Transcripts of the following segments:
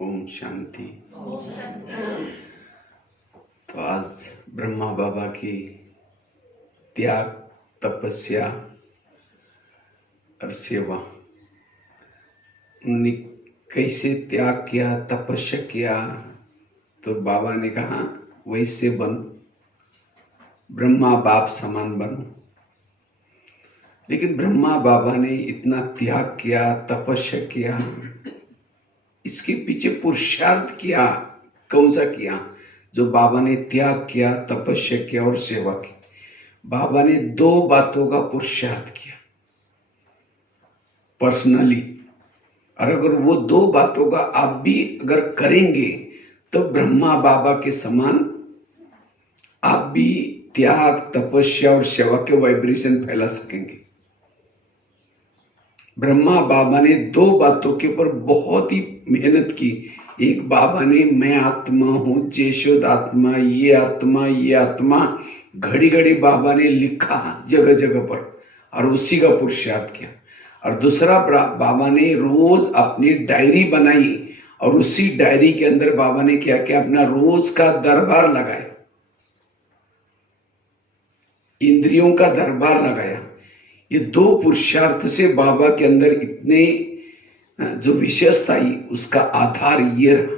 ओम शांति। तो आज ब्रह्मा बाबा की त्याग, तपस्या और सेवा, उन्होंने कैसे त्याग किया, तपस्या किया, तो बाबा ने कहा वैसे बनो, ब्रह्मा बाप समान बनो। लेकिन ब्रह्मा बाबा ने इतना त्याग किया, तपस्या किया, इसके पीछे पुरुषार्थ किया, कौन सा किया? जो बाबा ने त्याग किया, तपस्या किया और सेवा की, बाबा ने दो बातों का पुरुषार्थ किया पर्सनली। और अगर वो दो बातों का आप भी अगर करेंगे तो ब्रह्मा बाबा के समान आप भी त्याग, तपस्या और सेवा के वाइब्रेशन फैला सकेंगे। ब्रह्मा बाबा ने दो बातों के ऊपर बहुत ही मेहनत की। एक, बाबा ने मैं आत्मा हूं, जयशोद आत्मा, ये आत्मा, ये आत्मा, घड़ी घड़ी बाबा ने लिखा जगह जगह पर और उसी का पुरुषार्थ किया। और दूसरा, बाबा ने रोज अपनी डायरी बनाई और उसी डायरी के अंदर बाबा ने क्या किया? अपना रोज का दरबार लगाया, इंद्रियों का दरबार लगाया। ये दो पुरुषार्थ से बाबा के अंदर इतने जो विशेषता आई, उसका आधार ये रहा।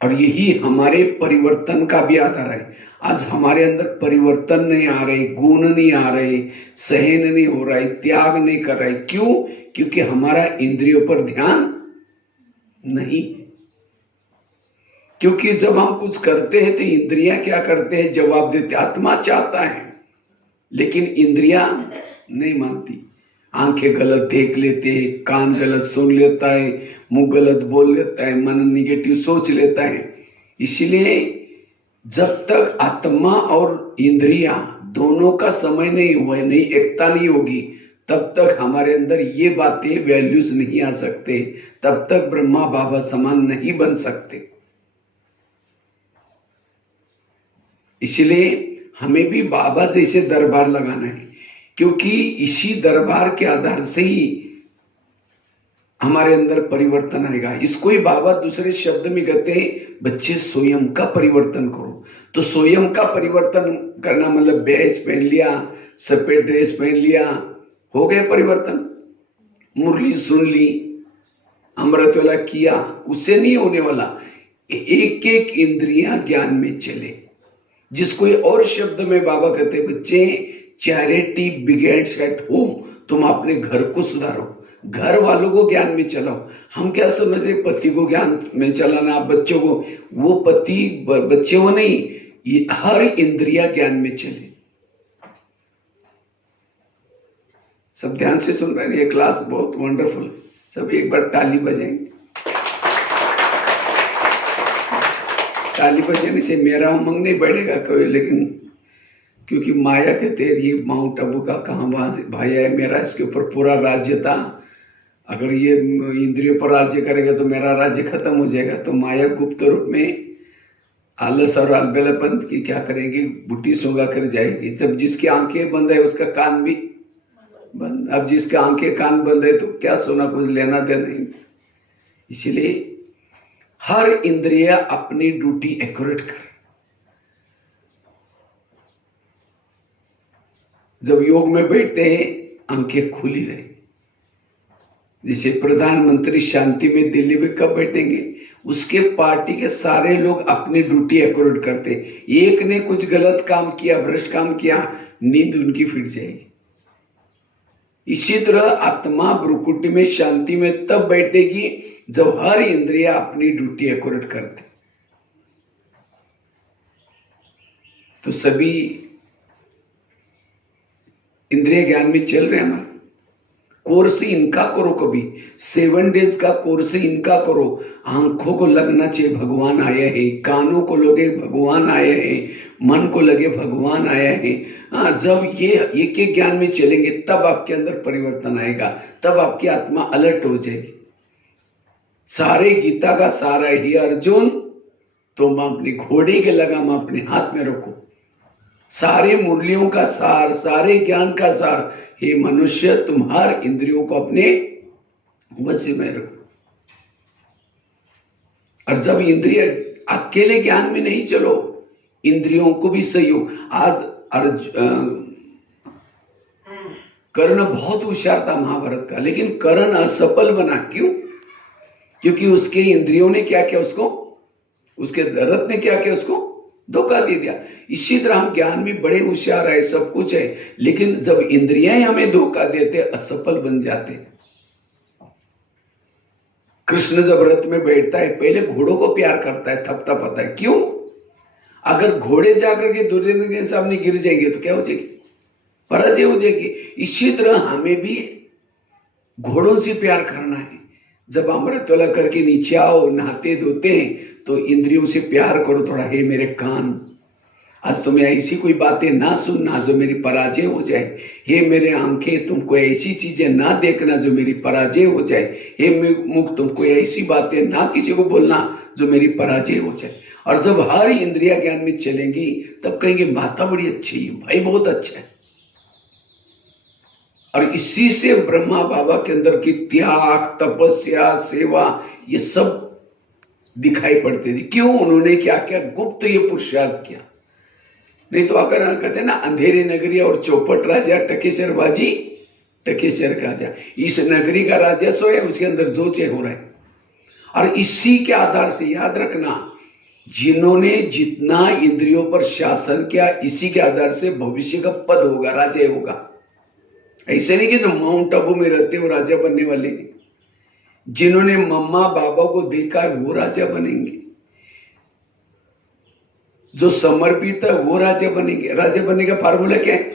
और यही हमारे परिवर्तन का भी आधार है। आज हमारे अंदर परिवर्तन नहीं आ रहे, गुण नहीं आ रहे, सहन नहीं हो रहा है, त्याग नहीं कर रहे। क्यों? क्योंकि हमारा इंद्रियों पर ध्यान नहीं। क्योंकि जब हम कुछ करते हैं तो इंद्रियां क्या करते हैं? जवाब देते। आत्मा चाहता है लेकिन इंद्रियां नहीं मानती। आंखें गलत देख लेते हैं, कान गलत सुन लेता है, मुंह गलत बोल लेता है, मन निगेटिव सोच लेता है। इसलिए जब तक आत्मा और इंद्रियां दोनों का समय नहीं हुआ, नहीं एकता नहीं होगी, तब तक हमारे अंदर ये बातें वैल्यूज नहीं आ सकते, तब तक ब्रह्मा बाबा समान नहीं बन सकते। इसलिए हमें भी बाबा जैसे दरबार लगाना है, क्योंकि इसी दरबार के आधार से ही हमारे अंदर परिवर्तन आएगा। इसको ही बाबा दूसरे शब्द में कहते हैं, बच्चे स्वयं का परिवर्तन करो। तो स्वयं का परिवर्तन करना मतलब बैज पहन लिया, सफेद ड्रेस पहन लिया, हो गया परिवर्तन। मुरली सुन ली, अमृत वाला किया, उससे नहीं होने वाला। एक एक इंद्रियां ज्ञान में चले, जिसको और शब्द में बाबा कहते हैं, बच्चे चैरिटी बिगेट्स एट होम। तुम अपने घर को सुधारो, घर वालों को ज्ञान में चलाओ। हम क्या समझते? पति को ज्ञान में चलाना, बच्चों को, वो पति बच्चे को नहीं, ये हर इंद्रिया ज्ञान में चले। सब ध्यान से सुन रहे हैं, ये क्लास बहुत वंडरफुल। सब एक बार ताली बजाएंगे। ताली बजाने से मेरा उमंग नहीं बढ़ेगा कोई, लेकिन क्योंकि माया कहते हैं ये माउंट आबू का कहाँ भाई है मेरा, इसके ऊपर पूरा राज्य था। अगर ये इंद्रियों पर राज्य करेगा तो मेरा राज्य खत्म हो जाएगा। तो माया गुप्त रूप में आलस और अलबेलापन की क्या करेगी? बुटी सूंघा कर जाएगी। जब जिसकी आंखें बंद है उसका कान भी बंद। अब जिसके आंखें कान बंद है तो क्या सुना, कुछ लेना देना नहीं। इसीलिए हर इंद्रिया अपनी ड्यूटी एक्यूरेट कर। जब योग में बैठते हैं आंखें खुली रहे। जैसे प्रधानमंत्री शांति में दिल्ली में कब बैठेंगे? उसके पार्टी के सारे लोग अपनी ड्यूटी एक्यूरेट करते। एक ने कुछ गलत काम किया, भ्रष्ट काम किया, नींद उनकी फिट जाएगी। इसी तरह आत्मा ब्रुकुटी में शांति में तब बैठेगी जब हर इंद्रिया अपनी ड्यूटी एक्यूरेट करते। तो सभी इंद्रिय ज्ञान में चल रहे हैं। हमारे कोर्स इनका करो, कभी 7 डेज का कोर्स इनका करो। आंखों को लगना चाहिए भगवान आया है, कानों को लगे भगवान आया है, मन को लगे भगवान आया है। हाँ, जब ये एक एक ज्ञान में चलेंगे तब आपके अंदर परिवर्तन आएगा, तब आपकी आत्मा अलर्ट हो जाएगी। सारे गीता का सारा ही अर्जुन, तुम अपने घोड़े के लगाम अपने हाथ में रखो। सारे मुरलियों का सार, सारे ज्ञान का सार, हे मनुष्य तुम हर इंद्रियों को अपने वश में रखो। और जब इंद्रिय, अकेले ज्ञान में नहीं चलो, इंद्रियों को भी सहयोग। आज कर्ण बहुत होशियार था महाभारत का, लेकिन कर्ण असफल बना। क्यों? क्योंकि उसके इंद्रियों ने क्या किया उसको, उसके रथ ने क्या किया उसको धोखा दे दिया। इसी तरह हम ज्ञान में बड़े होशियार है, सब कुछ है, लेकिन जब इंद्रियां हमें धोखा देते असफल बन जाते। कृष्ण जब रथ में बैठता है पहले घोड़ों को प्यार करता है, थपथपाता है। क्यों? अगर घोड़े जाकर के दुर्योधन के सामने गिर जाएंगे तो क्या हो जाएगी? पराजय हो जाएगी। इसी तरह हमें भी घोड़ों से प्यार करना है। जब अमृत वाला करके नीचे आओ, नहाते धोते हैं, तो इंद्रियों से प्यार करो थोड़ा। हे मेरे कान, आज तुम्हें ऐसी कोई बातें ना सुनना जो मेरी पराजय हो जाए। हे मेरे आंखें, तुमको ऐसी चीजें ना देखना जो मेरी पराजय हो जाए। हे मुख, तुमको ऐसी बातें ना किसी को बोलना जो मेरी पराजय हो जाए। और जब हर इंद्रिया ज्ञान में चलेंगी तब कहेंगे माता बड़ी अच्छी है, भाई बहुत अच्छा है। और इसी से ब्रह्मा बाबा के अंदर की त्याग, तपस्या, सेवा, ये सब दिखाई पड़ती थी। क्यों? उन्होंने क्या किया? गुप्त ये पुरुषार्थ किया। नहीं तो अगर कहते हैं ना, अंधेरी नगरी और चौपट राजा टकेसर बाजी टकेसर का राजा, इस नगरी का राजा सो है, उसके अंदर जो चे हो रहा है। और इसी के आधार से याद रखना, जिन्होंने जितना इंद्रियों पर शासन किया, इसी के आधार से भविष्य का पद होगा, राजा होगा। ऐसे नहीं कि जो माउंट आबू में रहते हो राजा बनने वाले, जिन्होंने मम्मा बाबा को देखा है वो राजा बनेंगे, जो समर्पित है वो राजा बनेंगे। राजा बनने का फार्मूला क्या है?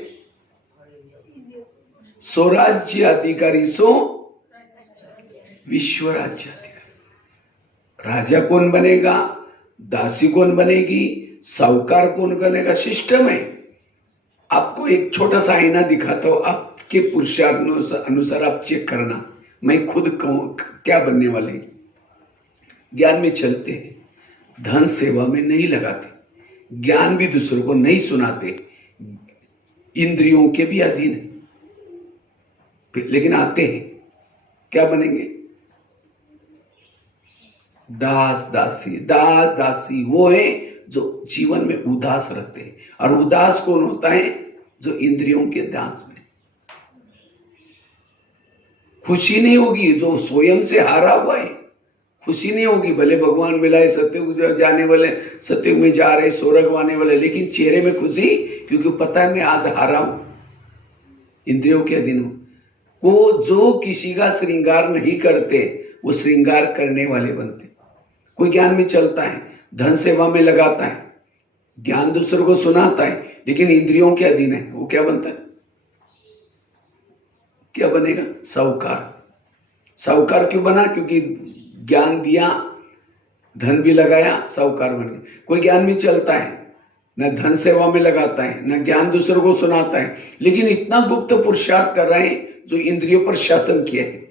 स्वराज्य अधिकारी सो विश्व राज्य अधिकारी। राजा कौन बनेगा, दासी कौन बनेगी, साहूकार कौन बनेगा, सिस्टम है। आपको एक छोटा सा आईना दिखाता हूं, आपके पुरुषार्थ अनुसार आप चेक करना, मैं खुद कहूं क्या बनने वाले। ज्ञान में चलते हैं, धन सेवा में नहीं लगाते, ज्ञान भी दूसरों को नहीं सुनाते, इंद्रियों के भी अधीन है, लेकिन आते हैं क्या बनेंगे? दास दासी। दास दासी वो है जो जीवन में उदास रहते हैं। और उदास कौन होता है? जो इंद्रियों के दास में खुशी नहीं होगी, जो स्वयं से हारा हुआ है खुशी नहीं होगी। भले भगवान मिलाए, सत्ययुग जाने वाले, सत्ययुग में जा रहे, स्वर्ग आने वाले, लेकिन चेहरे में खुशी, क्योंकि पता है मैं आज हारा हूं, इंद्रियों के अधीन हूं। वो जो किसी का श्रृंगार नहीं करते वो श्रृंगार करने वाले बनते। कोई ज्ञान में चलता है, धन सेवा में लगाता है, ज्ञान दूसरों को सुनाता है, लेकिन इंद्रियों के अधीन है, वो क्या बनता है? क्या बनेगा? साहूकार। साहूकार क्यों बना? क्योंकि ज्ञान दिया, धन भी लगाया, साहूकार बन गया। कोई ज्ञान में चलता है, न धन सेवा में लगाता है, न ज्ञान दूसरों को सुनाता है, लेकिन इतना गुप्त पुरुषार्थ कर रहे हैं जो इंद्रियों पर शासन किया है,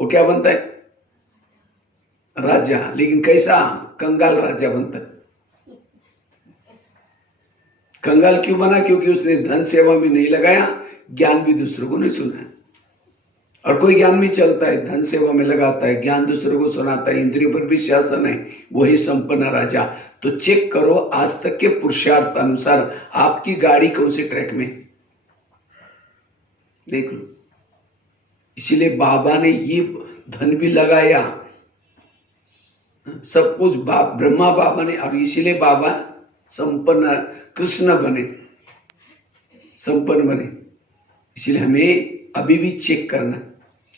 वो क्या बनता है? राजा। लेकिन कैसा? कंगाल राजा बनता है। कंगाल क्यों बना? क्योंकि उसने धन सेवा में नहीं लगाया, ज्ञान भी दूसरों को नहीं सुनाया। और कोई ज्ञान में चलता है, धन सेवा में लगाता है, ज्ञान दूसरों को सुनाता है, इंद्रियों पर भी शासन है, वही संपन्न राजा। तो चेक करो आज तक के पुरुषार्थ अनुसार आपकी गाड़ी कौन से ट्रैक में, देख लो। इसीलिए बाबा ने ये धन भी लगाया, सब कुछ ब्रह्मा बाबा ने, और इसीलिए बाबा संपन्न कृष्ण बने, संपन्न बने। इसलिए हमें अभी भी चेक करना,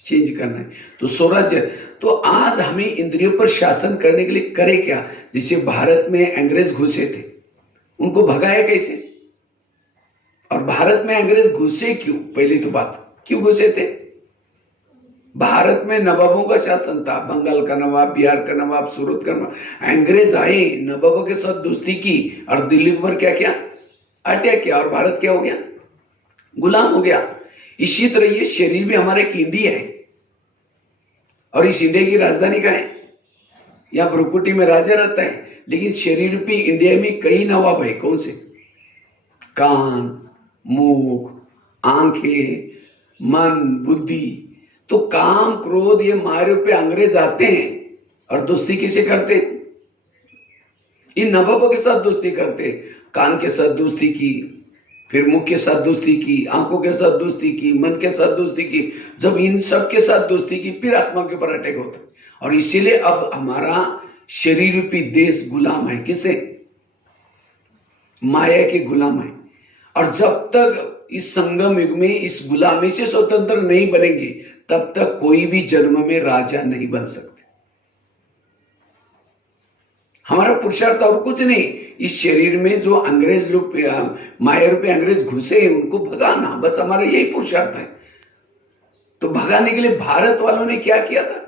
चेंज करना है। तो स्वराज्य, तो आज हमें इंद्रियों पर शासन करने के लिए करे क्या? जैसे भारत में अंग्रेज घुसे थे, उनको भगाया कैसे? और भारत में अंग्रेज घुसे क्यों? पहली तो बात, क्यों घुसे थे? भारत में नवाबों का शासन था, बंगाल का नवाब, बिहार का नवाब, सूरत का नवाब। अंग्रेज आए, नवाबों के साथ दोस्ती की और दिल्ली पर क्या किया? अटैक किया, और भारत क्या हो गया? गुलाम हो गया। इसी तरह ये शरीर भी हमारे एक इंडिया है, और इस इंडिया की राजधानी का है, यहाँ भ्रुकुटी में राजा रहता है, लेकिन शरीर पे इंडिया में कई नवाब है। कौन से? कान, मुख, आंखें, मन, बुद्धि। तो काम, क्रोध, ये मारे पे अंग्रेज आते हैं और दोस्ती किसे करते? इन नवाबों के साथ दोस्ती करते, कान के साथ दोस्ती की, फिर मुख के साथ दोस्ती की, आंखों के साथ दोस्ती की, मन के साथ दोस्ती की। जब इन सब के साथ दोस्ती की, फिर आत्मा के ऊपर अटैक होता है। और इसीलिए अब हमारा शरीर रूपी देश गुलाम है, किसे? माया के गुलाम है। और जब तक इस संगम युग में इस गुलामी से स्वतंत्र नहीं बनेंगे, तब तक कोई भी जन्म में राजा नहीं बन सकते। हमारा पुरुषार्थ और कुछ नहीं, इस शरीर में जो अंग्रेज लोग, माया रूपी अंग्रेज घुसे हैं, उनको भगाना, बस हमारा यही पुरुषार्थ है। तो भगाने के लिए भारत वालों ने क्या किया था,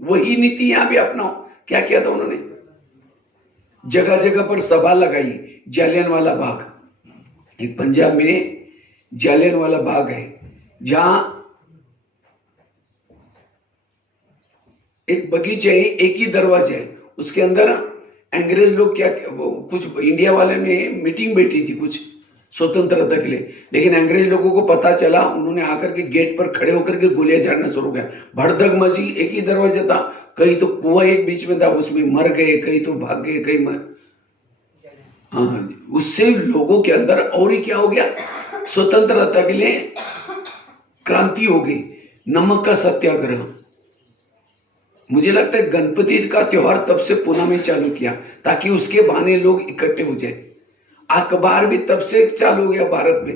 वही नीति यहां भी अपनाओ। क्या किया था उन्होंने? जगह जगह पर सभा लगाई। जालियनवाला बाग, एक पंजाब में जालियनवाला बाग है, जहां एक बगीचा है, एक ही दरवाजा है, उसके अंदर अंग्रेज लोग क्या, कुछ इंडिया वाले ने मीटिंग बैठी थी कुछ स्वतंत्रता के लिए, लेकिन अंग्रेज लोगों को पता चला, उन्होंने आकर के गेट पर खड़े होकर के गोलियां झाड़ना शुरू किया। भड़दक मची। एक ही दरवाजा था, कहीं तो कुआं एक बीच में था, उसमें मर गए, कहीं तो भाग गए, कहीं हाँ, उससे लोगों के अंदर और ही क्या हो गया, स्वतंत्रता के लिए क्रांति हो गई। नमक का सत्याग्रह, मुझे लगता है गणपति का त्योहार तब से पुणे में चालू किया, ताकि उसके बहाने लोग इकट्ठे हो जाए। अखबार भी तब से चालू हो गया भारत में।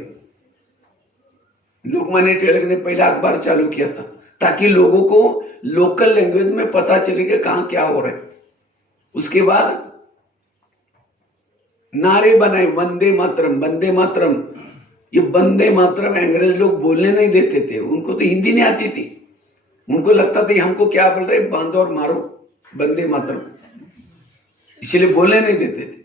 लोकमान्य तिलक ने पहला अखबार चालू किया था, ताकि लोगों को लोकल लैंग्वेज में पता चले कि कहां क्या हो रहा है। उसके बाद नारे बनाए, वंदे मातरम, वंदे मातरम। ये वंदे मातरम अंग्रेज लोग बोलने नहीं देते थे, उनको तो हिंदी नहीं आती थी। उनको लगता था हमको क्या बोल रहे, बांधो और मारो, वंदे मातरम, इसलिए बोलने नहीं देते थे।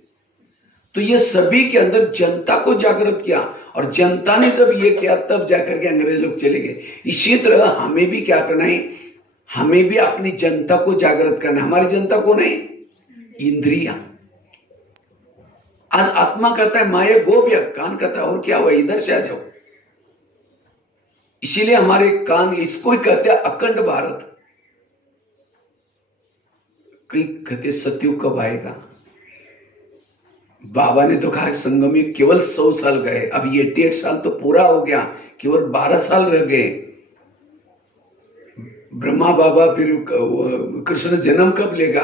तो ये सभी के अंदर जनता को जागृत किया, और जनता ने जब ये किया, तब जाकर के अंग्रेज लोग चले गए। इसी तरह हमें भी क्या करना है, हमें भी अपनी जनता को जागृत करना है। हमारी जनता कौन है? इंद्रिया। आज आत्मा कहता है माया गोप्य, कान कहता है और क्या हुआ, इधर से आ जाओ। इसीलिए हमारे कान, इसको ही कहते हैं अखंड भारत। कई कहते सतयुग कब आएगा। बाबा ने तो कहा संगम में केवल 100 साल गए, अब ये 88 साल तो पूरा हो गया, केवल 12 साल रह गए। ब्रह्मा बाबा फिर कृष्ण जन्म कब लेगा।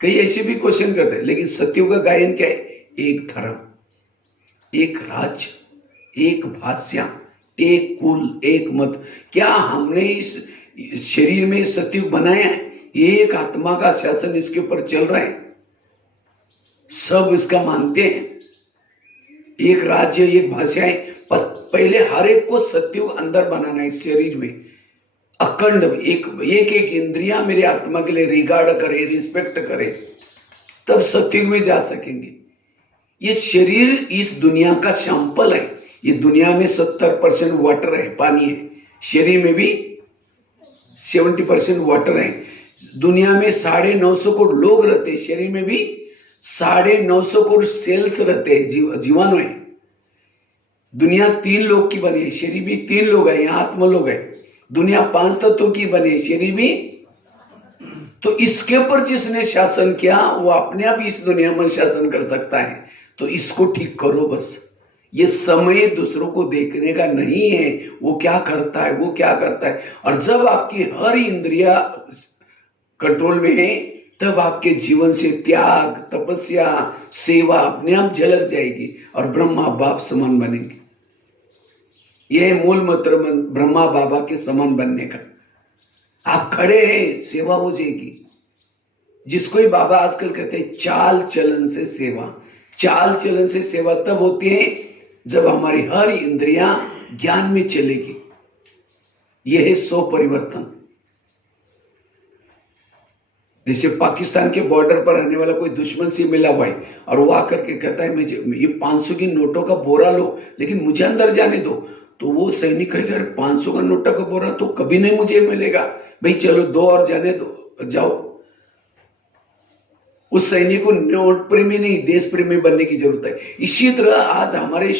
कई ऐसे भी क्वेश्चन करते हैं, लेकिन सत्युग का गायन क्या है? एक धर्म, एक राज्य, एक भाषा, एक कुल, एक मत। क्या हमने इस शरीर में सत्युग बनाया है? ये एक आत्मा का शासन इसके ऊपर चल रहा है, सब इसका मानते हैं। एक राज्य, एक भाषा है। पहले हर एक को सत्युग अंदर बनाना है, इस शरीर में अखंड एक एक इंद्रिया मेरे आत्मा के लिए रिगार्ड करे, रिस्पेक्ट करे, तब सत्युग में जा सकेंगे। ये शरीर इस दुनिया का सैंपल है। ये दुनिया में 70% वाटर है, पानी है। शरीर में भी 70% वाटर है। दुनिया में 950 करोड़ लोग रहते हैं, शरीर में भी 950 करोड़ सेल्स रहते हैं, जीवाणु है। दुनिया 3 लोग की बनी है, शरीर भी 3 लोग है, यहाँ आत्मा लोग है। दुनिया 5 तत्वों की बनी है, शरीर भी। तो इसके ऊपर जिसने शासन किया, वो अपने आप इस दुनिया में शासन कर सकता है। तो इसको ठीक करो बस। ये समय दूसरों को देखने का नहीं है, वो क्या करता है, वो क्या करता है। और जब आपकी हर इंद्रिया कंट्रोल में है, तब आपके जीवन से त्याग, तपस्या, सेवा अपने आप झलक जाएगी और ब्रह्मा बाप समान बनेंगे। यह मूल मंत्र ब्रह्मा बाबा के समान बनने का। आप खड़े हैं, सेवा हो जाएगी। जिसको ही बाबा आजकल कहते हैं चाल चलन से सेवा। चाल चलन से सेवा तब होती है जब हमारी हर इंद्रियां ज्ञान में चलेगी। यह है 100 परिवर्तन। जैसे पाकिस्तान के बॉर्डर पर रहने वाला कोई दुश्मन से मिला हुआ है और वो आकर के कहता है मुझे ये 500 की नोटों का बोरा लो, लेकिन मुझे अंदर जाने दो। तो वो सैनिक कहेगा 500 का नोटों का बोरा तो कभी नहीं मुझे मिलेगा, भाई चलो 2 और जाने दो, जाओ। उस सैनिक को नोट प्रेमी नहीं, देश प्रेमी बनने की जरूरत है। इसी तरह आज हमारे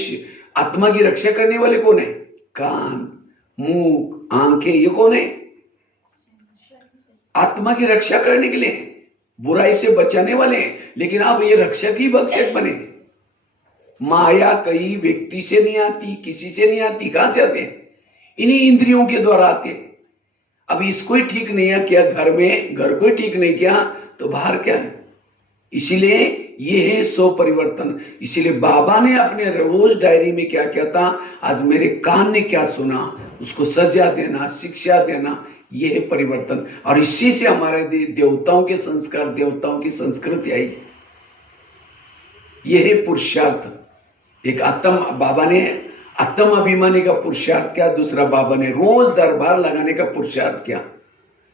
आत्मा की रक्षा करने वाले कौन है? कान, मुंह, आंखें, ये कौन है? आत्मा की रक्षा करने के लिए। बुराई से बचाने वाले हैं, लेकिन अब ये रक्षक ही भक्षक बने। माया कई व्यक्ति से नहीं आती, किसी से नहीं आती, कहां से आते हैं? इन्हीं इंद्रियों के द्वारा आते हैं। अब इसको ही ठीक नहीं है क्या, घर में घर को ही ठीक नहीं किया तो बाहर क्या है? इसीलिए ये है सो परिवर्तन। इसीलिए बाबा ने अपने रोज डायरी में क्या किया था, आज मेरे कान ने क्या सुना उसको सजा देना, शिक्षा देना, ये है परिवर्तन। और इसी से हमारे देवताओं के संस्कार, देवताओं की संस्कृति आई। ये है पुरुषार्थ। एक बाबा ने आत्म अभिमानी का पुरुषार्थ किया, दूसरा बाबा ने रोज दरबार लगाने का पुरुषार्थ किया।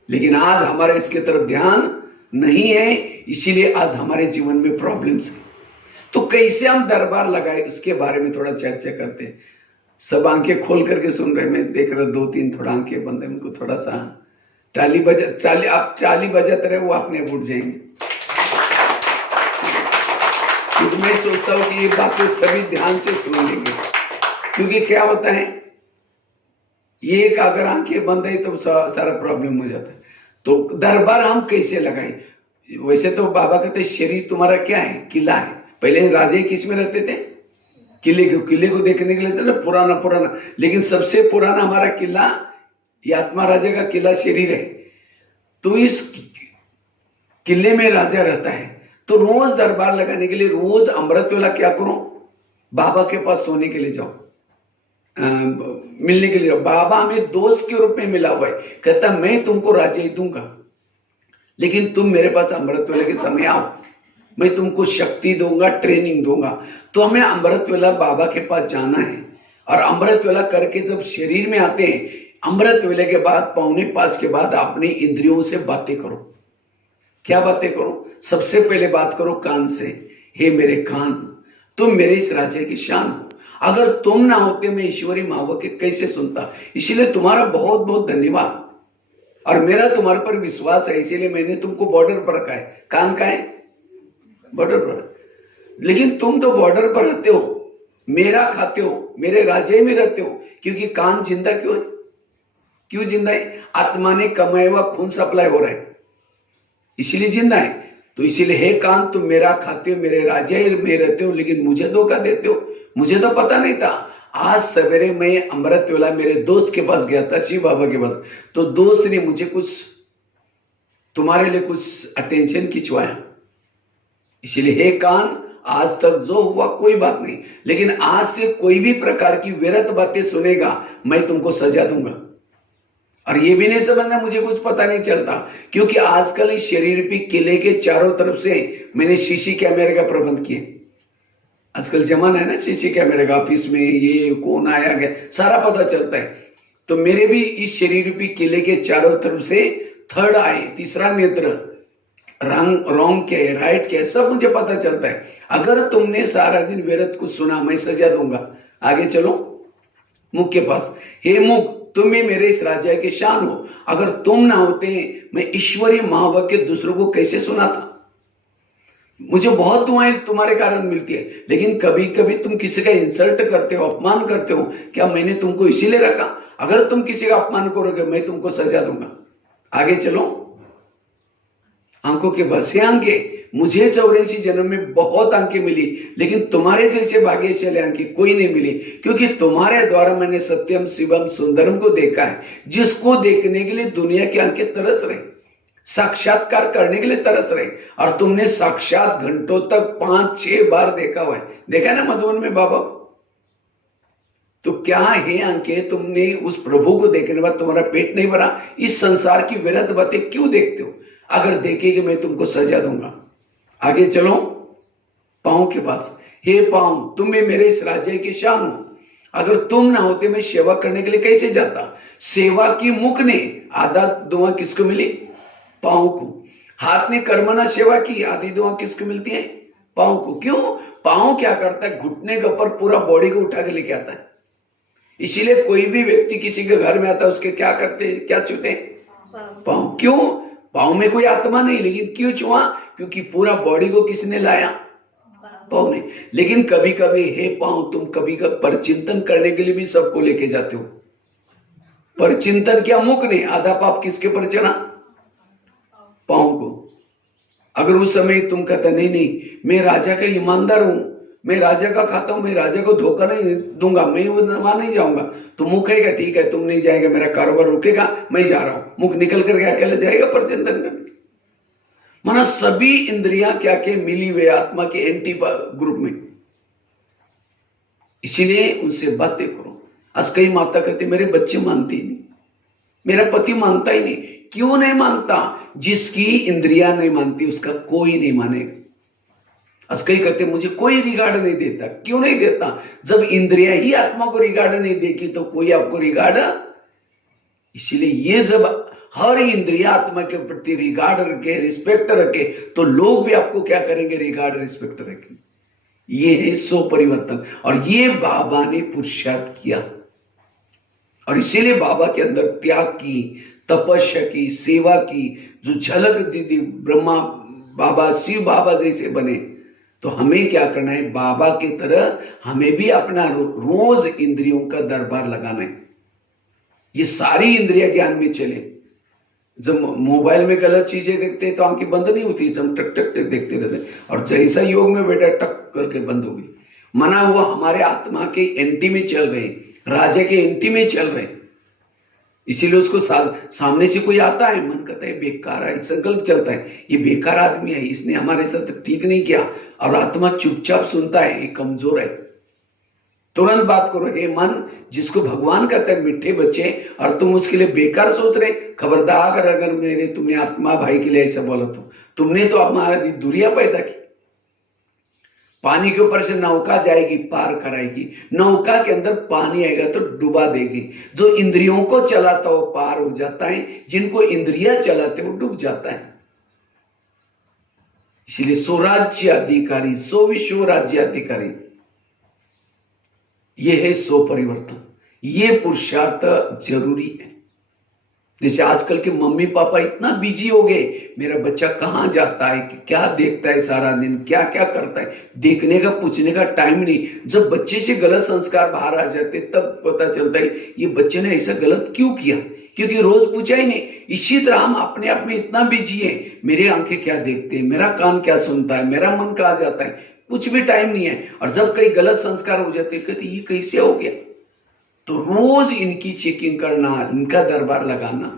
लेकिन आज हमारे इसके तरफ ध्यान नहीं है, इसीलिए आज हमारे जीवन में प्रॉब्लम्स है। तो कैसे हम दरबार लगाए उसके बारे में थोड़ा चर्चा करते हैं। सब आंखें खोल करके सुन रहे, मैं देख रहा 2-3 थोड़ा आंखें बंद है, उनको थोड़ा सा आप ताली बजाते रहे, वो अपने उठ जाएंगे। क्योंकि मैं सोचता हूँ कि ये बातें सभी ध्यान से सुन लेंगे। क्योंकि क्या होता है, ये एक अगर आंखें बंद है तो सारा प्रॉब्लम हो जाता है। तो दरबार हम कैसे लगाएं? वैसे तो बाबा कहते शरीर तुम्हारा क्या है, किला है। पहले राजे किस में रहते थे? किले को देखने के लिए था ना, पुराना। लेकिन सबसे पुराना हमारा किला, ये आत्मा राजा का किला शरीर है। तो इस किले में राजा रहता है। तो रोज दरबार लगाने के लिए रोज अमृत वेला क्या करो, बाबा के पास सोने के लिए जाओ, मिलने के लिए। बाबा हमें दोस्त के रूप में मिला हुआ है, कहता मैं तुमको राज्य दूंगा, लेकिन तुम मेरे पास अमृत वेला के समय आओ, मैं तुमको शक्ति दूंगा, ट्रेनिंग दूंगा। तो हमें अमृत वेला बाबा के पास जाना है। और अमृत वेला करके जब शरीर में आते हैं, अमृत वेले के बाद 4:45 के बाद अपनी इंद्रियों से बातें करो। क्या बातें करो? सबसे पहले बात करो कान से। हे मेरे कान, तुम मेरे इस राज्य की शान हो। अगर तुम ना होते मैं ईश्वरी महावाक्य कैसे सुनता? इसीलिए तुम्हारा बहुत बहुत धन्यवाद। और मेरा तुम्हारे पर विश्वास है, इसीलिए मैंने तुमको बॉर्डर पर रखा है। कान का है बॉर्डर पर, लेकिन तुम तो बॉर्डर पर रहते हो, मेरा खाते हो, मेरे राज्य में रहते हो। क्योंकि कान जिंदा क्यों है? क्यों जिंदा है? आत्मा ने कमाया हुआ खून सप्लाई हो रहा है, इसीलिए जिंदा है। तो इसीलिए हे कान, तुम मेरा खाते हो, मेरे राज्य में रहते हो, लेकिन मुझे धोखा देते हो। मुझे तो पता नहीं था। आज सवेरे मैं अमृत वेला मेरे दोस्त के पास गया था, शिव बाबा के पास। तो दोस्त ने मुझे कुछ तुम्हारे लिए कुछ अटेंशन खिंचवाया। इसीलिए हे कान, आज तक जो हुआ कोई बात नहीं, लेकिन आज से कोई भी प्रकार की व्यर्थ बातें सुनेगा, मैं तुमको सजा दूंगा। और ये भी नहीं समझना मुझे कुछ पता नहीं चलता, क्योंकि आजकल इस शरीर पे किले के चारों तरफ से मैंने सीसी कैमरे का प्रबंध किए। आजकल जमाना है ना सीसी कैमरे का, ऑफिस में ये कौन आया गया सारा पता चलता है। तो मेरे भी इस शरीर पे किले के चारों तरफ से थर्ड आई, तीसरा नेत्र, रॉन्ग क्या है, राइट क्या है, सब मुझे पता चलता है। अगर तुमने सारा दिन व्यर्थ कुछ सुना, मैं सजा दूंगा। आगे चलो मुख के पास। हे मुख, तुम ही मेरे इस राज्य के शान हो। अगर तुम ना होते मैं ईश्वरीय महावाक्य दूसरों को कैसे सुनाता? मुझे बहुत दुआएं तुम्हारे कारण मिलती है, लेकिन कभी कभी तुम किसी का इंसल्ट करते हो, अपमान करते हो। क्या मैंने तुमको इसीलिए रखा? अगर तुम किसी का अपमान करोगे मैं तुमको सजा दूंगा। आगे चलो। आंखों के बसे आंखें, मुझे 84 जन्म में बहुत आंखें मिली, लेकिन तुम्हारे जैसे भाग्यशाली आंखें कोई नहीं मिली। क्योंकि तुम्हारे द्वारा मैंने सत्यम शिवम सुंदरम को देखा है, जिसको देखने के लिए दुनिया की आंखें तरस रही, साक्षात्कार करने के लिए तरस रहे। और तुमने साक्षात घंटों तक 5-6 बार देखा हुआ है। देखा ना मधुबन में बाबा। तो क्या है आंखें, तुमने उस प्रभु को देखने के बाद तुम्हारा पेट नहीं भरा? इस संसार की व्यर्थ बातें क्यों देखते हो? अगर देखेंगे मैं तुमको सजा दूंगा। आगे चलो पांव के पास। हे पांव, तुम भी मेरे इस राज्य की शान हो। अगर तुम ना होते मैं सेवा करने के लिए कैसे जाता? सेवा की मुख ने आधा दुआ किसको मिली? पांव को। हाथ ने कर्मना सेवा की, आधी दुआ किसको मिलती है? पांव को। क्यों? पांव क्या करता है? घुटने के ऊपर पूरा बॉडी को उठा के लेके आता है। इसीलिए कोई भी व्यक्ति किसी के घर में आता है, उसके क्या करते हैं, क्या छूते हैं? पांव। क्यों? पांव में कोई आत्मा नहीं, लेकिन क्यों छुआ? क्योंकि पूरा बॉडी को किसने लाया? पांव ने। लेकिन कभी कभी हे पांव, तुम कभी कभी परचिंतन करने के लिए भी सबको लेके जाते हो। परचिंतन क्या? मुख ने। आधा पाप किसके पर चढ़ा? पांव को। अगर उस समय तुम कहते नहीं नहीं मैं राजा का ईमानदार हूं, मैं राजा का खाता हूं, मैं राजा को धोखा नहीं दूंगा, मैं वहां नहीं जाऊंगा, तो मुख कहेगा ठीक है तुम नहीं जाएगा, मेरा कारोबार रुकेगा, मैं जा रहा हूं, मुख निकल करके अकेले जाएगा परचंदन करने। माना सभी इंद्रियां क्या के मिली हुए आत्मा के एंटी ग्रुप में, इसीलिए उनसे बातें करो। आज कई माता कहती मेरे बच्चे मानते ही नहीं, मेरा पति मानता ही नहीं। क्यों नहीं मानता? जिसकी इंद्रियां नहीं मानती उसका कोई नहीं मानेगा। आज कई कहते मुझे कोई रिगार्ड नहीं देता। क्यों नहीं देता? जब इंद्रियां ही आत्मा को रिगार्ड नहीं देगी तो कोई आपको रिगार्ड। इसीलिए ये जब हर इंद्रिया आत्मा के प्रति रिगार्ड रखे, रिस्पेक्ट रखे, तो लोग भी आपको क्या करेंगे? रिगार्ड रिस्पेक्ट रखेंगे। ये है सो परिवर्तन, और ये बाबा ने पुरुषार्थ किया। और इसीलिए बाबा के अंदर त्याग की, तपस्या की, सेवा की जो झलक दी थी, ब्रह्मा बाबा, शिव बाबा जैसे बने, तो हमें क्या करना है? बाबा की तरह हमें भी अपना रोज इंद्रियों का दरबार लगाना है। ये सारी इंद्रिया ज्ञान में चले। जब मोबाइल में गलत चीजें देखते हैं तो आंखें बंद नहीं होती, हम टक टक टक देखते रहते, और जैसा योग में बैठा टक करके बंद हो गई। मना वो हमारे आत्मा के एंटी में चल रहे हैं, राजा के एंटी में चल रहे हैं। इसीलिए उसको सामने से कोई आता है, मन कहता है बेकार है, संकल्प चलता है ये बेकार आदमी है, इसने हमारे साथ ठीक नहीं किया, और आत्मा चुपचाप सुनता है ये कमजोर है। तुरंत बात करो, हे मन, जिसको भगवान कहते हैं मीठे बच्चे, और तुम उसके लिए बेकार सोच रहे, खबरदार अगर मेरे तुमने आत्मा भाई के लिए ऐसा बोला तो तुमने तो हमारी दूरियां पैदा की। पानी के ऊपर से नौका जाएगी, पार कराएगी, नौका के अंदर पानी आएगा तो डुबा देगी। जो इंद्रियों को चलाता वो पार हो जाता है, जिनको इंद्रियां चलाते वो डूब जाता है। इसलिए स्वराज्य अधिकारी, सो विश्व राज्य अधिकारी, ये है सो परिवर्तन। ये पुरुषार्थ जरूरी है। जैसे आजकल के मम्मी पापा इतना बिजी हो गए, मेरा बच्चा कहाँ जाता है, क्या देखता है सारा दिन, क्या क्या करता है, देखने का पूछने का टाइम नहीं। जब बच्चे से गलत संस्कार बाहर आ जाते तब पता चलता है ये बच्चे ने ऐसा गलत क्यों किया, क्योंकि रोज पूछा ही नहीं। इसी तरह हम अपने आप में इतना बिजी है, मेरे आंखें क्या देखते हैं, मेरा कान क्या सुनता है, मेरा मन कहाँ जाता है, कुछ भी टाइम नहीं है। और जब कई गलत संस्कार हो जाते कहते ये कैसे हो गया, तो रोज इनकी चेकिंग करना, इनका दरबार लगाना,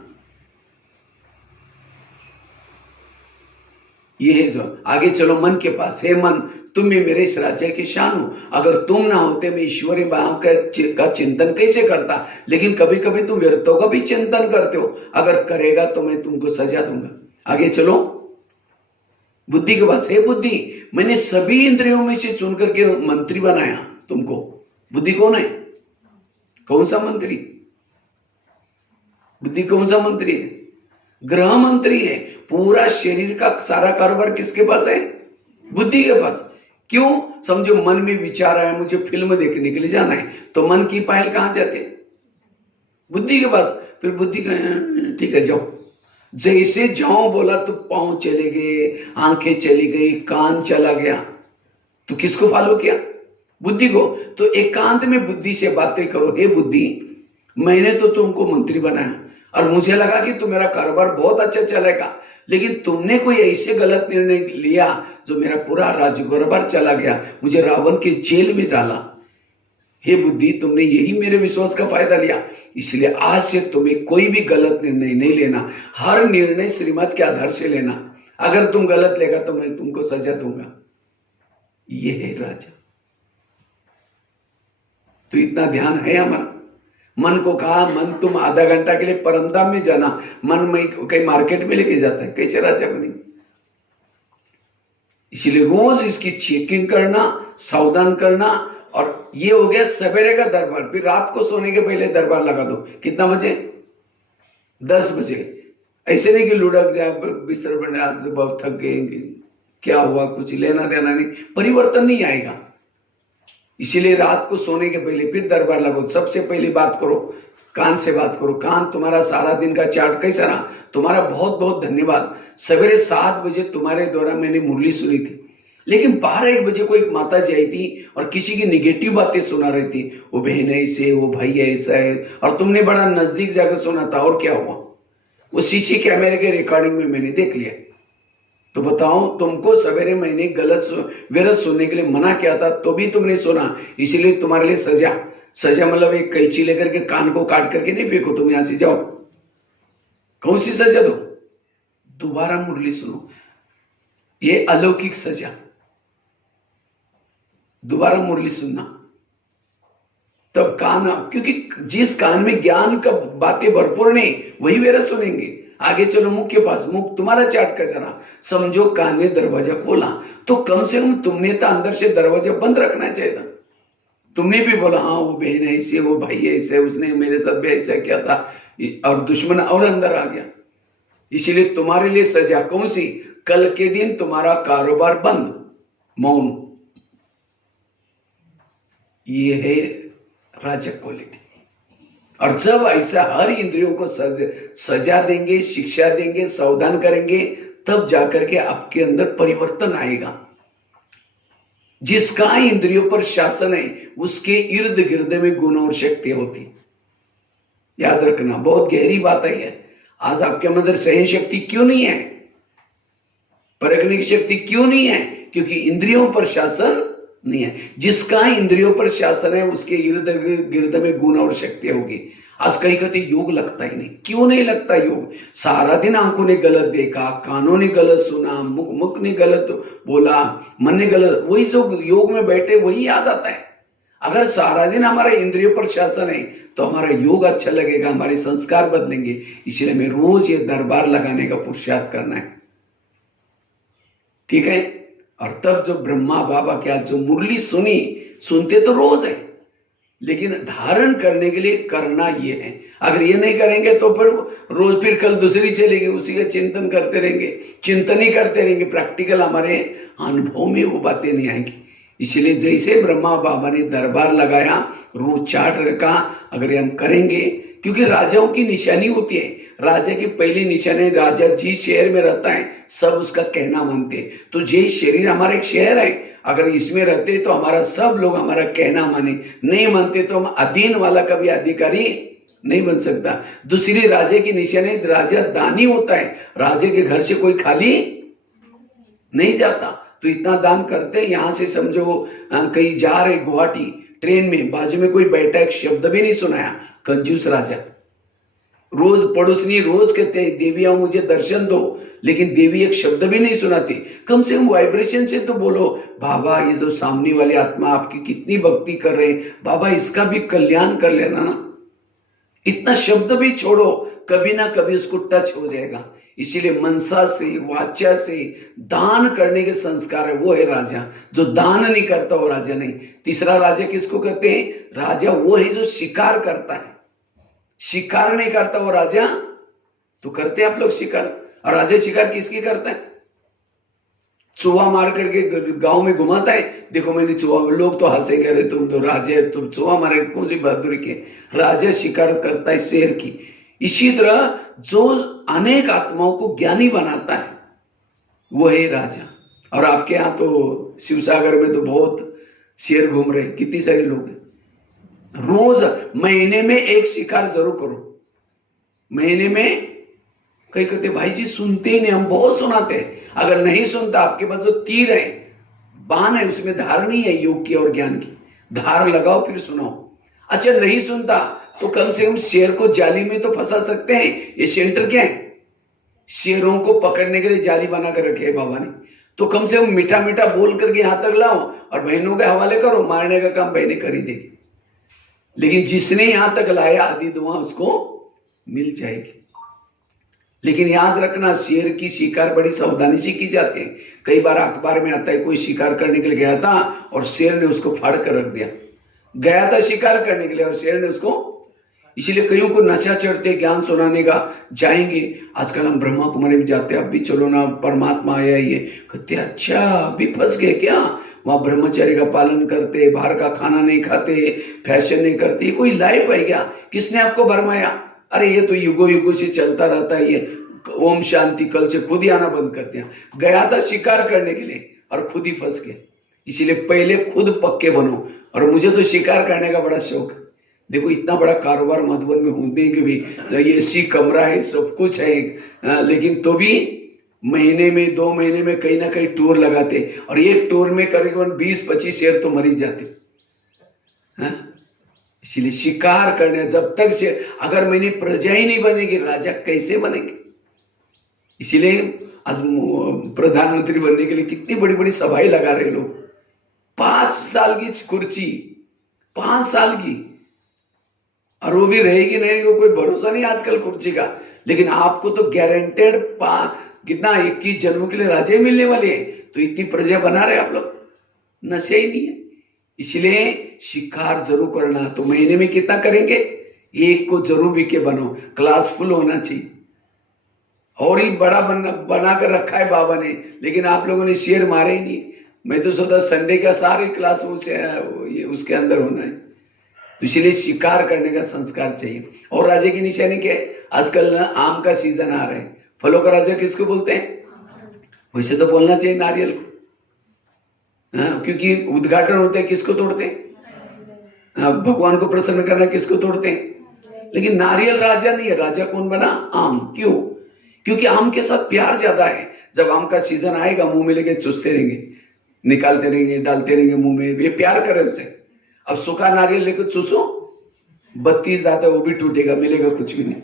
ये है जो। आगे चलो मन के पास। हे मन, तुम भी मेरे इस राज्य की शान हो, अगर तुम ना होते मैं ईश्वरी भाव का चिंतन कैसे करता। लेकिन कभी कभी तुम व्यर्थों का भी चिंतन करते हो, अगर करेगा तो मैं तुमको सजा दूंगा। आगे चलो बुद्धि के पास। हे बुद्धि, मैंने सभी इंद्रियों में से चुन करके मंत्री बनाया तुमको। बुद्धि कौन है? कौन सा मंत्री? बुद्धि कौन सा मंत्री है? गृह मंत्री है। पूरा शरीर का सारा कारोबार किसके पास है? बुद्धि के पास। क्यों? समझो मन में विचार आया मुझे फिल्म देखने के लिए जाना है, तो मन की पहल कहां जाते? बुद्धि के पास। फिर बुद्धि का ठीक है जाओ, जैसे जाओ बोला तो पांव चले गए, आंखें चली गई, कान चला गया, तो किसको फॉलो किया? बुद्धि को। तो एकांत में बुद्धि से बातें करो। हे बुद्धि, मैंने तो तुमको मंत्री बनाया और मुझे लगा कि तो मेरा कारोबार बहुत अच्छा चलेगा, लेकिन तुमने कोई ऐसे गलत निर्णय लिया जो मेरा पूरा राज्य कारोबार चला गया, मुझे रावण के जेल में डाला। हे बुद्धि, तुमने यही मेरे विश्वास का फायदा लिया, इसलिए आज से तुम्हें कोई भी गलत निर्णय नहीं लेना। हर निर्णय श्रीमत के आधार से लेना। अगर तुम गलत लेगा तो मैं तुमको सजा दूंगा। ये है राजा। तो इतना ध्यान है हमारा। मन को कहा, मन तुम आधा घंटा के लिए परमधाम में जाना, मन में कहीं मार्केट में लेके जाता है, कैसे राजा बनेंगे? इसलिए रोज इसकी चेकिंग करना, सावधान करना। और ये हो गया सवेरे का दरबार। फिर रात को सोने के पहले दरबार लगा दो। कितना बजे? 10 बजे। ऐसे नहीं कि लुढ़क जाए बिस्तर पर, आज बहुत थक गए, क्या हुआ, कुछ लेना देना नहीं, परिवर्तन नहीं आएगा। इसीलिए रात को सोने के पहले फिर दरबार लगाओ। सबसे पहली बात करो, कान से बात करो। कान, तुम्हारा सारा दिन का चार्ट कैसा रहा? तुम्हारा बहुत बहुत धन्यवाद। सवेरे 7 बजे तुम्हारे द्वारा मैंने मुरली सुनी थी, लेकिन 12-1 बजे को एक माता जी आई थी और किसी की निगेटिव बातें सुना रही थी, वो बहन ऐसे, वो भाई ऐसा है, और तुमने बड़ा नजदीक जाकर सुना था। और क्या हुआ? वो सीसी कैमरे के रिकॉर्डिंग में मैंने देख लिया। तो बताओ, तुमको सवेरे मैंने व्यर्थ सुनने के लिए मना किया था तो भी तुमने सुना, इसलिए तुम्हारे लिए सजा। सजा मतलब एक कैंची लेकर के कान को काट करके नहीं फेंको, तुम यहां से जाओ। कौन सी सजा दो? दोबारा मुरली सुनो, ये अलौकिक सजा। दोबारा मुरली सुनना, तब कान, क्योंकि जिस कान में ज्ञान का बातें भरपूर नहीं वही व्यर्थ सुनेंगे। आगे चलो मुख के पास, मुख तुम्हारा चाट का जरा समझो, कान ने दरवाजा खोला तो कम से कम तुमने तो अंदर से दरवाजा बंद रखना चाहिए था। तुमने भी बोला हाँ वो बहन ऐसी, वो भाई ऐसे, उसने मेरे साथ भी ऐसा किया था, और दुश्मन और अंदर आ गया। इसीलिए तुम्हारे लिए सजा कौन सी? कल के दिन तुम्हारा कारोबार बंद, मौन। ये है राजक क्वालिटी। और जब ऐसा हर इंद्रियों को सजा देंगे, शिक्षा देंगे, सावधान करेंगे, तब जाकर के आपके अंदर परिवर्तन आएगा। जिसका इंद्रियों पर शासन है उसके इर्द गिर्द में गुण और शक्ति होती। याद रखना, बहुत गहरी बात है। आज आपके अंदर सहन शक्ति क्यों नहीं है, परखने की शक्ति क्यों नहीं है? क्योंकि इंद्रियों पर शासन नहीं है। जिसका इंद्रियों पर शासन है उसके इर्द गिर्द में गुण और शक्ति होगी। आज कहीं कहते योग लगता ही नहीं। क्यों नहीं लगता योग? सारा दिन आंखों ने गलत देखा, कानों ने गलत सुना, मुख ने गलत बोला, मन ने गलत, वही जो योग में बैठे वही याद आता है। अगर सारा दिन हमारे इंद्रियों पर शासन है तो हमारा योग अच्छा लगेगा, हमारे संस्कार बदलेंगे। इसलिए हमें रोज ये दरबार लगाने का पुरुषार्थ करना है, ठीक है। और तब जो ब्रह्मा बाबा क्या जो मुरली सुनते तो रोज है, लेकिन धारण करने के लिए करना ये है। अगर ये नहीं करेंगे तो फिर रोज फिर कल दूसरी चलेगी, उसी का चिंतन करते रहेंगे, चिंतन ही करते रहेंगे, प्रैक्टिकल हमारे अनुभव में वो बातें नहीं आएंगी। इसलिए जैसे ब्रह्मा बाबा ने दरबार लगाया, रोज चार्ट रखा, अगर हम करेंगे, क्योंकि राजाओं की निशानी होती है। राजा की पहली निशानी, राजा जिस शहर में रहता है सब उसका कहना मानते। तो ये शरीर हमारा एक शहर है, अगर इसमें रहते तो हमारा सब लोग हमारा कहना माने, नहीं मानते तो हम अधीन वाला कभी अधिकारी नहीं बन सकता। दूसरी राजे की निशानी, राजा दानी होता है, राजे के घर से कोई खाली नहीं जाता। तो इतना दान करते, यहां से समझो कहीं जा रहे गुवाहाटी ट्रेन में, बाजू में कोई बैठा, एक शब्द भी नहीं सुनाया, कंजूस राजा। रोज पड़ोसनी रोज कहते हैं देवी आओ मुझे दर्शन दो, लेकिन देवी एक शब्द भी नहीं सुनाती। कम से कम वाइब्रेशन से तो बोलो, बाबा ये जो सामने वाली आत्मा आपकी कितनी भक्ति कर रहे हैं, बाबा इसका भी कल्याण कर लेना ना। इतना शब्द भी छोड़ो, कभी ना कभी उसको टच हो जाएगा। इसीलिए मनसा से, वाचा से दान करने के संस्कार है, वो है राजा। जो दान नहीं करता वो राजा नहीं। तीसरा राजा किसको कहते हैं? राजा वो है जो शिकार करता है। शिकार नहीं करता वो राजा। तो करते आप लोग शिकार, और राजा शिकार किसकी करता है? चूहा मार करके गांव में घुमाता है, देखो मैंने चूहा, लोग तो हंसे कह रहे तुम तो राजा है, तुम चूहा मारे, कौन सी बहादुरी के? राजा शिकार करता है शेर की। इसी तरह जो अनेक आत्माओं को ज्ञानी बनाता है वो है राजा। और आपके यहाँ तो शिवसागर में तो बहुत शेर घूम रहे, कितनी सारे लोग हैं। रोज महीने में एक शिकार जरूर करो। महीने में, कई कहते भाई जी सुनते ही नहीं, हम बहुत सुनाते हैं। अगर नहीं सुनता, आपके पास जो तीर है, बाण है, उसमें धार नहीं है योग की और ज्ञान की, धार लगाओ फिर सुनाओ। अच्छा नहीं सुनता तो कम से कम शेर को जाली में तो फंसा सकते हैं। ये सेंटर क्या है? शेरों को पकड़ने के लिए जाली बना कर रखे है बाबा ने। तो कम से कम मीठा मीठा बोल करके यहां तक लाओ और बहनों के हवाले करो, मारने का काम बहनें कर ही देगी। लेकिन जिसने यहां तक लाया आदि दुआ उसको मिल जाएगी। लेकिन याद रखना, शेर की शिकार बड़ी सावधानी से की जाती है। कई बार अखबार में आता है कोई शिकार करने के लिए गया था और शेर ने उसको फाड़ कर रख दिया। गया था शिकार करने के लिए और शेर ने उसको, इसीलिए कईयों को नशा चढ़ते ज्ञान सुनाने का, जाएंगे आजकल हम ब्रह्मा कुमारी में जाते, अब भी चलो ना, परमात्मा आया ही है। कहते अच्छा अभी फंस गए क्या? वहां ब्रह्मचर्य का पालन करते, बाहर का खाना नहीं खाते, फैशन नहीं करते, कोई लाइफ है क्या? किसने आपको भरमाया? अरे ये तो युगो युगो से चलता रहता है, ये ओम शांति कल से खुद ही आना बंद कर दिया। गया था शिकार करने के लिए और खुद ही फंस गए। इसीलिए पहले खुद पक्के बनो। और मुझे तो शिकार करने का बड़ा शौक है। देखो इतना बड़ा कारोबार मधुबन में होने के भी, एसी कमरा है, सब कुछ है, लेकिन तो भी महीने में 2 महीने में कहीं ना कहीं टूर लगाते, और एक टूर में करीबन 20-25 शेर तो मर ही जाते। हाँ? इसलिए शिकार करने, जब तक अगर मैंने प्रजा ही नहीं बनेगी, राजा कैसे बनेंगे? इसीलिए आज प्रधानमंत्री बनने के लिए कितनी बड़ी बड़ी सभाएं लगा रहे लोग। 5 साल की कुर्सी, 5 साल की, और वो भी रहेगी नहीं, को कोई भरोसा नहीं आजकल कुर्सी का। लेकिन आपको तो गारंटेड कितना 21 जन्मों के लिए राजे मिलने वाले हैं, तो इतनी प्रजा बना रहे आप लोग, नशे ही नहीं है। इसलिए शिकार जरूर करना। तो महीने में कितना करेंगे? एक को जरूर बिके बनो, क्लास फुल होना चाहिए। और ही बड़ा बना कर रखा है बाबा ने, लेकिन आप लोगों ने शेर मारे ही नहीं। मैं तो सोचा संडे का सारे क्लास उसके अंदर होना है। तो इसलिए शिकार करने का संस्कार चाहिए। और राजा की निशानी क्या है? आजकल ना आम का सीजन आ रहा है, फलों का राजा किसको बोलते हैं? वैसे तो बोलना चाहिए नारियल को। हाँ, क्योंकि उद्घाटन होते हैं, किसको तोड़ते हैं? भगवान को प्रसन्न करना किसको तोड़ते हैं? लेकिन नारियल राजा नहीं है। राजा कौन बना? आम। क्यों? क्योंकि आम के साथ प्यार ज्यादा है। जब आम का सीजन आएगा, मुंह में लेके चूसते रहेंगे, निकालते रहेंगे, डालते रहेंगे मुंह में, ये प्यार करे उसे। अब सूखा नारियल लेकर चूसो, 32 दांत है, वो भी टूटेगा, मिलेगा कुछ भी नहीं।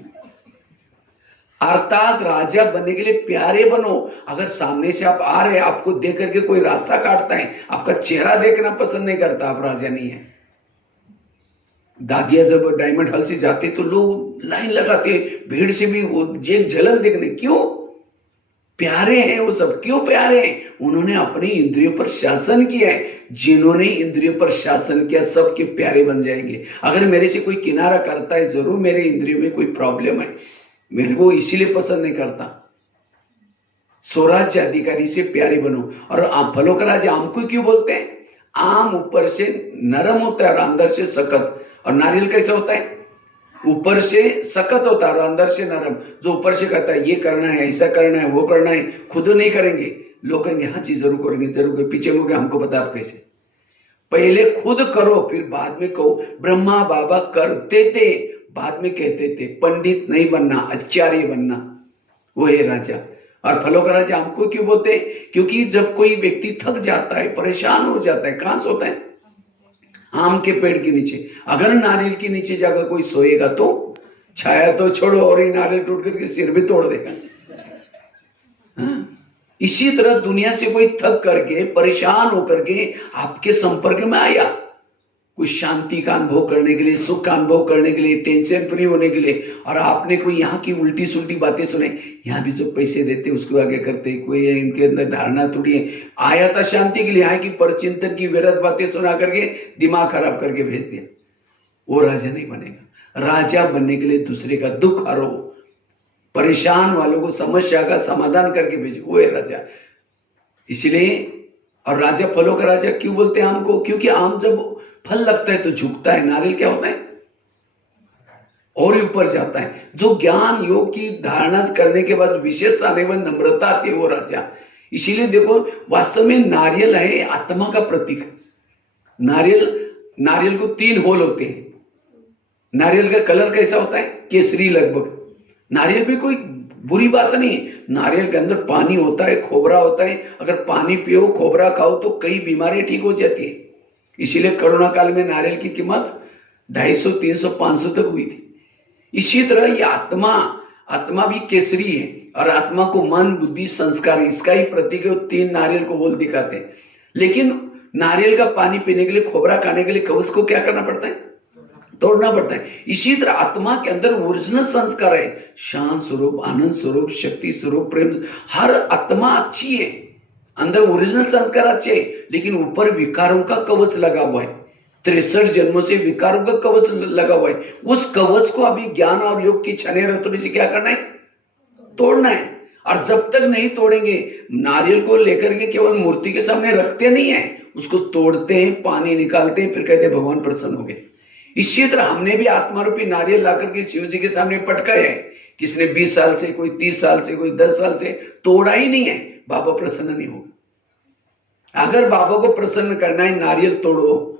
अर्थात राजा बनने के लिए प्यारे बनो। अगर सामने से आप आ रहे, आपको देख करके कोई रास्ता काटता है, आपका चेहरा देखना पसंद नहीं करता, आप राजा नहीं है। दादिया जब डायमंड हॉल से जाते तो लोग लाइन लगाते, भीड़ से भी वो एक झलक देखने। क्यों? प्यारे हैं वो सब। क्यों प्यारे हैं? उन्होंने अपनी इंद्रियों पर शासन किया है। जिन्होंने इंद्रियों पर शासन किया, सबके प्यारे बन जाएंगे। अगर मेरे से कोई किनारा करता है, जरूर मेरे इंद्रियों में कोई प्रॉब्लम है, मेरे को इसीलिए पसंद नहीं करता। स्वराज्य अधिकारी से प्यारे बनो। और फलों का राजा आम को क्यों बोलते हैं? आम ऊपर से नरम होता है और अंदर से सख्त। और नारियल कैसा होता है? ऊपर से सख्त होता है और अंदर से नरम। जो ऊपर से कहता है ये करना है, ऐसा करना है, वो करना है, खुद नहीं करेंगे, लोग कहेंगे हाँ जी जरूर करेंगे, जरूर करेंगे, पीछे मुड़े हमको बता आप कैसे। पहले खुद करो, फिर बाद में कहो। ब्रह्मा बाबा करते थे, बाद में कहते थे पंडित नहीं बनना, आचार्य बनना, वो है राजा। और फलों का राजा हमको क्यों बोलते हैं? क्योंकि जब कोई व्यक्ति थक जाता है, परेशान हो जाता है, कहां सोता है? आम के पेड़ के नीचे। अगर नारियल के नीचे जाकर कोई सोएगा तो छाया तो छोड़ो, और ये नारियल टूट करके सिर भी तोड़ देगा। हाँ? इसी तरह दुनिया से कोई थक करके, परेशान होकर के आपके संपर्क में आया, कोई शांति का अनुभव करने के लिए, सुख का अनुभव करने के लिए, टेंशन फ्री होने के लिए, और आपने कोई यहाँ की उल्टी सुल्टी बातें सुने, यहाँ भी जो पैसे देते उसको आगे करते, कोई इनके अंदर धारणा थोड़ी है, आया था शांति के लिए, यहाँ की परचिंतन की व्यर्थ बातें सुना करके दिमाग खराब करके भेज दिया, वो राजा नहीं बनेगा। राजा बनने के लिए दूसरे का दुख हरो, परेशान वालों को समस्या का समाधान करके भेजो, वो है राजा। इसलिए और राजा, फलों का राजा क्यों बोलते हैं आम को? क्योंकि आम जब फल लगता है तो झुकता है, नारियल क्या होता है? और ऊपर जाता है। जो ज्ञान योग की धारणा करने के बाद विशेषता नहीं, वह नम्रता आती है, वो राजा। इसीलिए देखो, वास्तव में नारियल है आत्मा का प्रतीक। नारियल को 3 होल होते हैं। नारियल का कलर कैसा होता है? केसरी लगभग। नारियल भी कोई बुरी बात नहीं है। नारियल के अंदर पानी होता है, खोबरा होता है। अगर पानी पियो, खोबरा खाओ तो कई बीमारियां ठीक हो जाती है। इसीलिए कोरोना काल में नारियल की कीमत 250, 300, 500 तक हुई थी। इसी तरह ये आत्मा भी केसरी है, और आत्मा को मन, बुद्धि, संस्कार, इसका ही प्रतीक है। 3 नारियल को बोल दिखाते हैं। लेकिन नारियल का पानी पीने के लिए, खोबरा खाने के लिए कवच को क्या करना पड़ता है? तोड़ना पड़ता है। इसी तरह आत्मा के अंदर ओरिजिनल संस्कार है, शांत स्वरूप, आनंद स्वरूप, शक्ति स्वरूप, प्रेम। हर आत्मा अच्छी है, अंदर ओरिजिनल संस्कार अच्छे, लेकिन ऊपर विकारों का कवच लगा हुआ है। 63 जन्मों से विकारों का कवच लगा हुआ है। उस कवच को अभी ज्ञान और योग की छने रतोड़ी से क्या करना है? तोड़ना है। और जब तक नहीं तोड़ेंगे, नारियल को लेकर के केवल मूर्ति के सामने रखते नहीं है, उसको तोड़ते हैं, पानी निकालते हैं, फिर कहते हैं भगवान प्रसन्न हो गए। इसी तरह हमने भी आत्मा रूपी नारियल ला करके शिव जी के सामने पटकाया है। किसने 20 साल से, कोई 30 साल से, कोई 10 साल से, तोड़ा ही नहीं है। बाबा प्रसन्न नहीं होगा। अगर बाबा को प्रसन्न करना है, नारियल तोड़ो।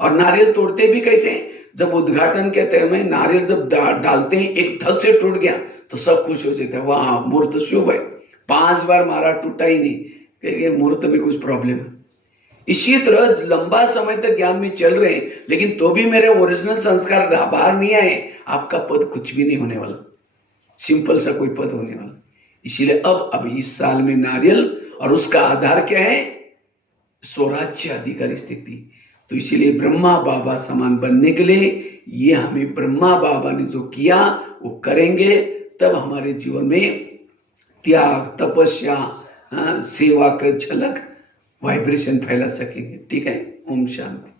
और नारियल तोड़ते भी कैसे? जब उद्घाटन के टाइम नारियल जब डालते हैं, एक धक से टूट गया तो सब खुश हो जाते हैं, वाह मूर्त शुभ है। 5 बार मारा, टूटा ही नहीं, कहेंगे मुहूर्त में कुछ प्रॉब्लम है। इसी तरह लंबा समय तक ज्ञान में चल रहे हैं, लेकिन तो भी मेरे ओरिजिनल संस्कार बाहर नहीं आए, आपका पद कुछ भी नहीं होने वाला, सिंपल सा कोई पद होने वाला। इसीलिए अब इस साल में नारियल, और उसका आधार क्या है? स्वराज्य अधिकारी स्थिति। तो इसीलिए ब्रह्मा बाबा समान बनने के लिए ये हमें ब्रह्मा बाबा ने जो किया वो करेंगे, तब हमारे जीवन में त्याग, तपस्या, सेवा का झलक, वाइब्रेशन फैला सकेंगे। ठीक है, ओम शांति।